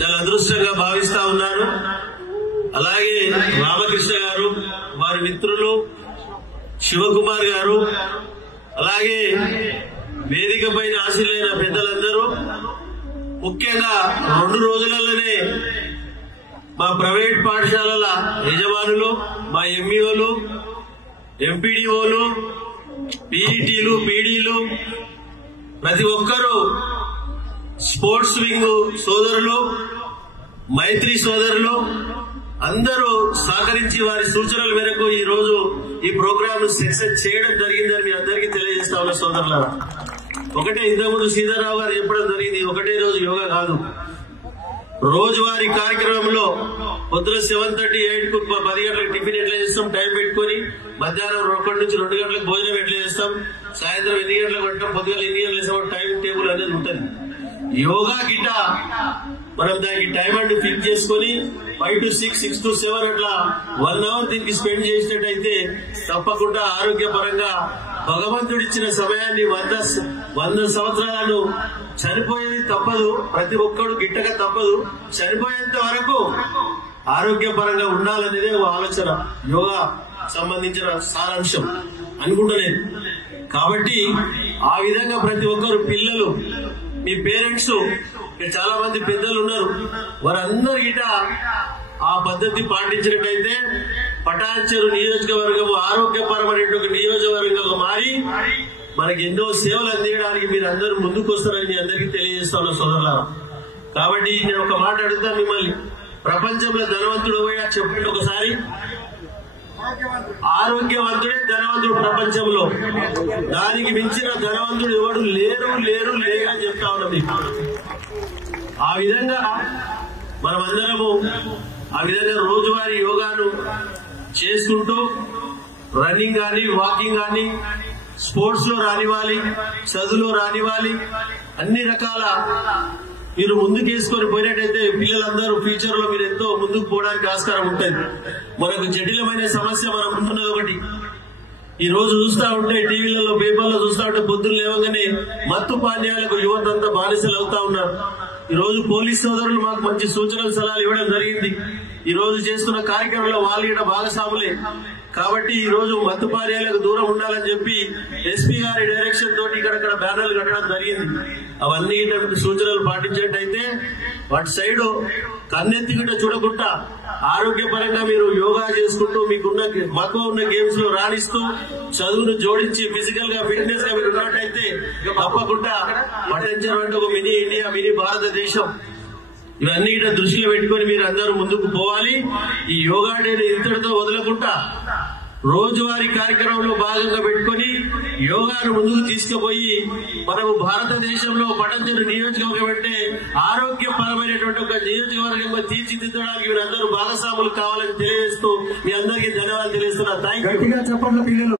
చాలా అదృష్టంగా భావిస్తా ఉన్నాను. అలాగే రామకృష్ణ గారు, వారి మిత్రులు శివకుమార్ గారు, అలాగే వేదిక పైన ఆశీలైన పెద్దలందరూ, ముఖ్యంగా 2 రోజులలోనే మా ప్రైవేట్ పాఠశాలల యజమానులు, మా ఎంఈఓలు, ఎంపీడీఓలు, పీఈటీలు, పీడీలు, ప్రతి ఒక్కరూ, స్పోర్ట్స్ వింగ్ సోదరులు, మైత్రి సోదరులు అందరూ సహకరించి వారి సూచనల మేరకు ఈ రోజు ఈ ప్రోగ్రామ్ సక్సెస్ చేయడం జరిగిందని మీ అందరికీ తెలియజేస్తా ఉన్న సోదరులారా. ఒకటే ఇంతకుముందు సీతారావు గారు చెప్పడం జరిగింది, ఒకటే రోజు యోగా కాదు, రోజువారీ కార్యక్రమంలో పొద్దున 7:30, 8కు 10 గంటలకు టిఫిన్ ఎట్లా చేస్తాం టైం పెట్టుకుని, మధ్యాహ్నం 1 నుంచి 2 గంటలకు భోజనం ఎట్లా చేస్తాం, సాయంత్రం 8 గంటలకు పెట్టడం, పొద్దుగా 8 గంటలు వేస్తాం, టైం టేబుల్ అనేది ఉంటుంది. యోగా గిట్ట మనం దానికి టైం అంటూ ఫిక్స్ చేసుకుని 5 to 6, 6 to 7 అట్లా 1 అవర్ దీనికి స్పెండ్ చేసినట్టయితే తప్పకుండా ఆరోగ్యపరంగా భగవంతుడిచ్చిన సమయాన్ని 100 సంవత్సరాలను చనిపోయేది తప్పదు, ప్రతి ఒక్కడు గిట్టగా తప్పదు, చనిపోయేంత వరకు ఆరోగ్యపరంగా ఉండాలనేదే ఒక ఆలోచన యోగా సంబంధించిన సారాంశం అనుకుంటలేదు. కాబట్టి ఆ విధంగా ప్రతి ఒక్కరు, పిల్లలు, మీ పేరెంట్స్, చాలా మంది పెద్దలు ఉన్నారు, వారందరూ గిట ఆ పద్ధతి పాటించినట్లయితే పటాన్చెరు నియోజకవర్గం ఆరోగ్యపరమైనటువంటి నియోజకవర్గంగా మారి మనకి ఎన్నో సేవలు అందించడానికి మీరు అందరూ ముందుకు వస్తారని మీ అందరికీ తెలియజేస్తా ఉన్న సోదరులారా. కాబట్టి నేను ఒక మాట అడుగుతా మిమ్మల్ని, ప్రపంచంలో ధనవంతుడు పోయా చెప్పండి ఒకసారి. ఆరోగ్యవంతుడే ధనవంతుడు ప్రపంచంలో, దానికి మించిన ధనవంతుడు ఎవడు లేరు అని చెప్తా ఉన్నా మీకు. ఆ విధంగా మనమందరము ఆ విధంగా రోజువారీ యోగాను చేసుకుంటూ రన్నింగ్ కానీ, వాకింగ్ కానీ, స్పోర్ట్స్ లో రానివ్వాలి, చదువులో రానివ్వాలి, అన్ని రకాల మీరు ముందుకేసుకొని పోయినట్టయితే పిల్లలందరూ ఫ్యూచర్ లో మీరు ఎంతో ముందుకు పోవడానికి ఆస్కారం ఉంటుంది. మనకు జటిలమైన సమస్య మనం ఉంటున్నది ఒకటి. ఈ రోజు చూస్తా ఉంటే టీవీలలో, పేపర్లో చూస్తా ఉంటే పొద్దున్న లేవగానే మత్తు పానీయాలకు యువతంతా బానిసలు అవుతా ఉన్నారు. ఈ రోజు పోలీస్ సోదరులు మాకు మంచి సూచనలు, సలహాలు ఇవ్వడం జరిగింది. ఈ రోజు చేస్తున్న కార్యక్రమంలో వాళ్ళు ఇక్కడ భాగస్వాములే. కాబట్టి ఈ రోజు మత్తు పానీయాలకు దూరం ఉండాలని చెప్పి ఎస్పీ గారి డైరెక్షన్ తోటి ఇక్కడ బ్యానర్లు కట్టడం జరిగింది. అవన్నీ సూచనలు పాటించినట్టయితే వాటి సైడ్ కన్నెత్తి గిట్ట చూడకుండా ఆరోగ్యపరంగా మీరు యోగా చేసుకుంటూ మీకున్న మక్కువ ఉన్న గేమ్స్ లో రాణిస్తూ చదువును జోడించి ఫిజికల్ గా, ఫిట్నెస్ గా మీరు ఉన్నట్టయితే తప్పకుండా పటాన్చెరు అంటే ఒక మినీ ఇండియా, మినీ భారతదేశం. ఇవన్నీ దృష్టిలో పెట్టుకుని మీరు అందరూ ముందుకు పోవాలి. ఈ యోగా డేని ఇంతటితో వదలకుండా రోజువారీ కార్యక్రమంలో భాగంగా పెట్టుకుని యోగాను ముందుకు తీసుకుపోయి మనము భారతదేశంలో పటాన్చెరు నియోజకవర్గం అంటే ఆరోగ్యపరమైనటువంటి ఒక నియోజకవర్గంగా తీర్చిదిద్దడానికి మీరు అందరూ భాగస్వాములు కావాలని తెలియజేస్తూ మీ అందరికీ ధన్యవాదాలు తెలియజేస్తున్నా. Thank you.